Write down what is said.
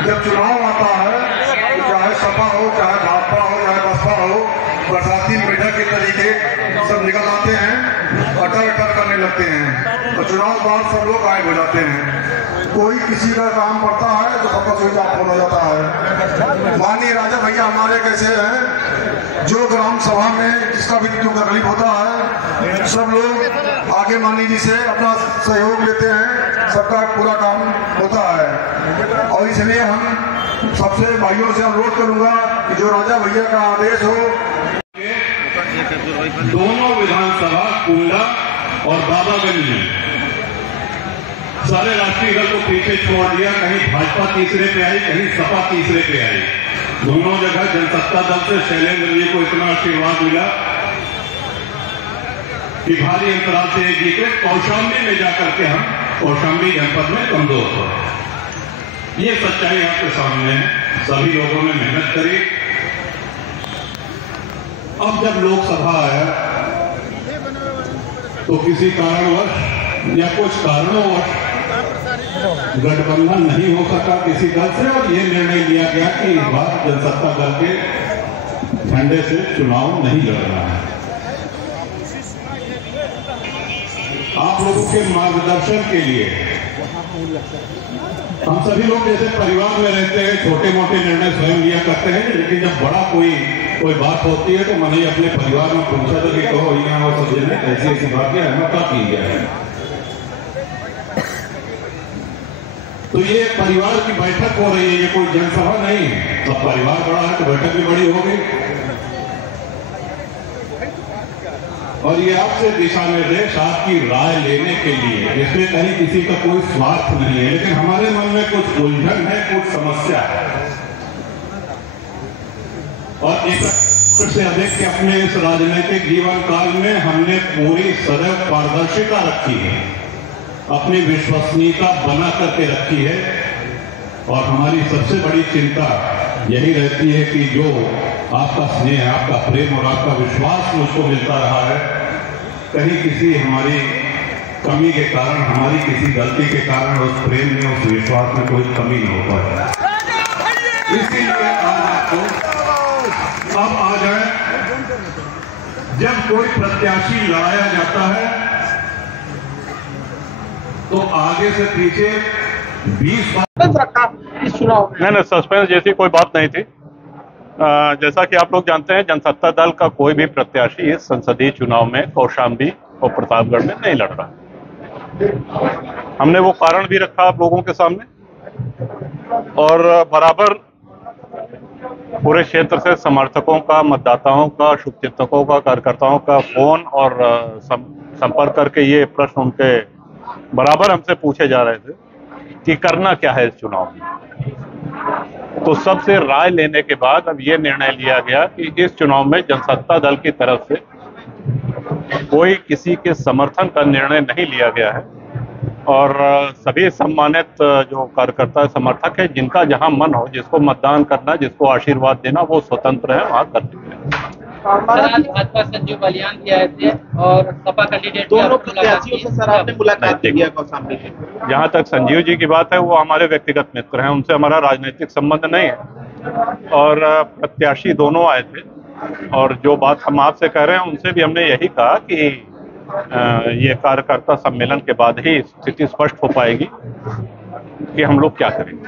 जब चुनाव आता है, चाहे सपा हो, चाहे भाजपा हो, चाहे बसपा हो, बरसाती मेढक के तरीके सब निकल आते हैं, अटर अटर करने लगते हैं और चुनाव बाद सब लोग गायब हो जाते हैं। कोई किसी का काम पड़ता है तो सबका सुविधा फोन हो जाता है। माननीय राजा भैया हमारे कैसे हैं, जो ग्राम सभा में जिसका भी जो तकलीफ होता है, सब लोग आगे माननीय जी से अपना सहयोग लेते हैं, सबका पूरा काम होता है। और इसलिए हम सबसे भाइयों से अनुरोध करूंगा कि जो राजा भैया का आदेश हो, दोनों विधानसभा कुंडा और बाबागंज में सारे राष्ट्रीय दल को पीछे छोड़ दिया। कहीं भाजपा तीसरे पे आई, कहीं सपा तीसरे पे आई। दोनों जगह जनसत्ता दल से शैलेंद्र जी को इतना आशीर्वाद मिला कि भारी अंतराल से जीते। कौशाम्बी में जाकर के हम कौशाम्बी जनपद में कमजोर हो। ये सच्चाई आपके सामने है। सभी लोगों ने मेहनत करी। अब जब लोकसभा आया तो किसी कारणवश या कुछ कारणोंवश गठबंधन नहीं हो सका किसी दल से, और ये निर्णय लिया गया कि इस बार जनसत्ता दल के झंडे से चुनाव नहीं लड़ना है। आप लोगों के मार्गदर्शन के लिए हम सभी लोग जैसे परिवार में रहते हैं, छोटे मोटे निर्णय स्वयं लिया करते हैं, लेकिन जब बड़ा कोई बात होती है तो मैंने अपने परिवार में पूछा था कि कहो यहाँ वो सब ऐसी ऐसी बातें हमें क्या की गया है। तो ये परिवार की बैठक हो रही है, ये कोई जनसभा नहीं है। अब परिवार बड़ा है तो बैठक भी बड़ी होगी, और ये आपसे दिशा निर्देश आपकी राय लेने के लिए, जिसमें कहीं किसी का कोई स्वार्थ नहीं है, लेकिन हमारे मन में कुछ उलझन है, कुछ समस्या है। और एक से अधिक के अपने इस राजनीतिक जीवन काल में हमने पूरी सदैव पारदर्शिता रखी है, अपनी विश्वसनीयता बना करके रखी है, और हमारी सबसे बड़ी चिंता यही रहती है कि जो आपका स्नेह, आपका प्रेम और आपका विश्वास मुझको मिलता रहा है, कहीं किसी हमारी कमी के कारण, हमारी किसी गलती के कारण उस प्रेम में, उस विश्वास में कोई कमी न हो पाए। इसीलिए आज आपको अब आ जाए, जब कोई प्रत्याशी लड़ाया जाता है तो आगे से पीछे 20 बार रखा इस चुनाव में। नहीं, सस्पेंस जैसी कोई बात नहीं थी। जैसा कि आप लोग जानते हैं, जनसत्ता दल का कोई भी प्रत्याशी इस संसदीय चुनाव में कौशाम्बी और प्रतापगढ़ में नहीं लड़ रहा। हमने वो कारण भी रखा आप लोगों के सामने, और बराबर पूरे क्षेत्र से समर्थकों का, मतदाताओं का, शुभचिंतकों का, कार्यकर्ताओं का फोन और संपर्क करके ये प्रश्न उनके बराबर हमसे पूछे जा रहे थे कि करना क्या है इस चुनाव में। तो सबसे राय लेने के बाद अब ये निर्णय लिया गया कि इस चुनाव में जनसत्ता दल की तरफ से कोई किसी के समर्थन का निर्णय नहीं लिया गया है, और सभी सम्मानित जो कार्यकर्ता समर्थक है, जिनका जहां मन हो, जिसको मतदान करना, जिसको आशीर्वाद देना, वो स्वतंत्र है, वहां कर सकते हैं। भाजपा संजीव बलियान भी आए थे और सपा कैंडिडेट दोनों प्रत्याशियों से सर आपने मुलाकात किया कौशाम्बी में? जहां तक संजीव जी की बात है, वो हमारे व्यक्तिगत मित्र हैं, उनसे हमारा राजनीतिक संबंध नहीं है, और प्रत्याशी दोनों आए थे, और जो बात हम आपसे कह रहे हैं उनसे भी हमने यही कहा कि ये कार्यकर्ता सम्मेलन के बाद ही स्थिति स्पष्ट हो पाएगी कि हम लोग क्या करेंगे।